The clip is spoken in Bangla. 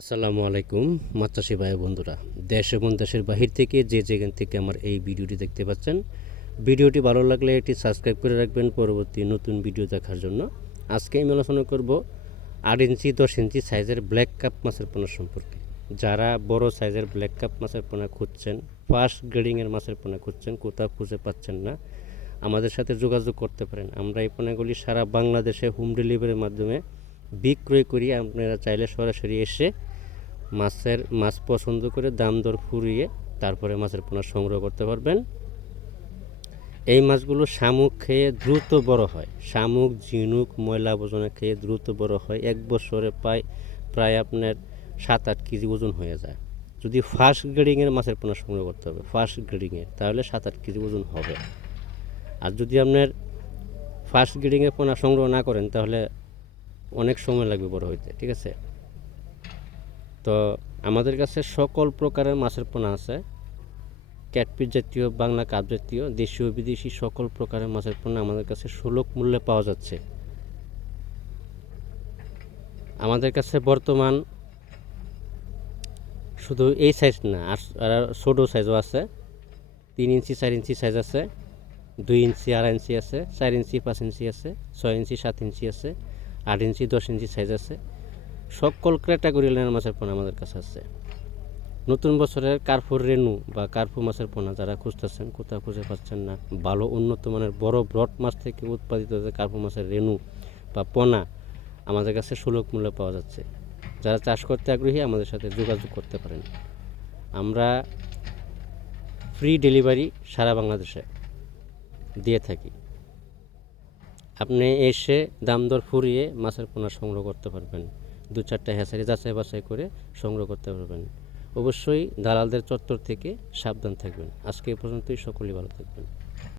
আসসালামু আলাইকুম মাছ চাষি ভাই বন্ধুরা, দেশ এবং দেশের বাহির থেকে যে যেখান থেকে আমার এই ভিডিওটি দেখতে পাচ্ছেন, ভিডিওটি ভালো লাগলে এটি সাবস্ক্রাইব করে রাখবেন পরবর্তী নতুন ভিডিও দেখার জন্য। আজকে আমি আলোচনা করব 8 ইঞ্চি 10 ইঞ্চি সাইজের ব্ল্যাক কাপ মাছের পোনা সম্পর্কে। যারা বড় সাইজের ব্ল্যাক কাপ মাছের পোনা খুঁজছেন, ফার্স্ট গ্রেডিংয়ের মাছের পোনা খুঁজছেন, কোথাও খুঁজে পাচ্ছেন না, আমাদের সাথে যোগাযোগ করতে পারেন। আমরা এই পোনাগুলি সারা বাংলাদেশে হোম ডেলিভারির মাধ্যমে বিক্রয় করি। আপনারা চাইলে সরাসরি এসে মাছ পছন্দ করে দাম দর ফুরিয়ে তারপরে মাছের পোনা সংগ্রহ করতে পারবেন। এই মাছগুলো শামুক খেয়ে দ্রুত বড় হয়। শামুক, ঝিনুক, ময়লা আবর্জনা খেয়ে দ্রুত বড় হয়। এক বছরে প্রায় আপনার 7-8 কেজি ওজন হয়ে যায়। যদি ফার্স্ট গ্রেডিংয়ের মাছের পোনা সংগ্রহ করতে হবে, ফার্স্ট গ্রেডিংয়ের, তাহলে 7-8 কেজি ওজন হবে। আর যদি আপনার ফার্স্ট গ্রেডিংয়ের পোনা সংগ্রহ না করেন, তাহলে অনেক সময় লাগবে বড় হইতে। ঠিক আছে, তো আমাদের কাছে সকল প্রকারের মাছের পোনা আছে। ক্যাটফিশ জাতীয়, বাংলা কাপ জাতীয়, দেশীয় বিদেশি সকল প্রকারের মাছের পোনা আমাদের কাছে সুলভ মূল্যে পাওয়া যাচ্ছে। আমাদের কাছে বর্তমান শুধু এই সাইজ না, আর ছোটো সাইজও আছে। 3 ইঞ্চি 4 ইঞ্চি সাইজ আছে, 2 ইঞ্চি 2.5 ইঞ্চি আছে, 4 ইঞ্চি 5 ইঞ্চি আছে, 6 ইঞ্চি 7 ইঞ্চি আছে, 8 ইঞ্চি 10 ইঞ্চি সাইজ আছে। সকল ক্যাটাগরি লাইনের মাছের পোনা আমাদের কাছে আছে। নতুন বছরের কার্পুর রেনু বা কার্পু মাছের পোনা যারা খুঁজতেছেন, কোথাও খুঁজে পাচ্ছেন না, ভালো উন্নত মানের বড় ব্রড মাছ থেকে উৎপাদিত যে কার্পু মাছের রেনু বা পোনা আমাদের কাছে সুলভ মূল্যে পাওয়া যাচ্ছে। যারা চাষ করতে আগ্রহী আমাদের সাথে যোগাযোগ করতে পারেন। আমরা ফ্রি ডেলিভারি সারা বাংলাদেশে দিয়ে থাকি। আপনি এসে দাম দর ফুরিয়ে মাছের পোনা সংগ্রহ করতে পারবেন। 2-4টা হ্যাচারি যাচাই বাছাই করে সংগ্রহ করতে পারবেন। অবশ্যই দালালদের চত্বর থেকে সাবধান থাকবেন। আজকে এই পর্যন্তই, সকলেই ভালো থাকবেন।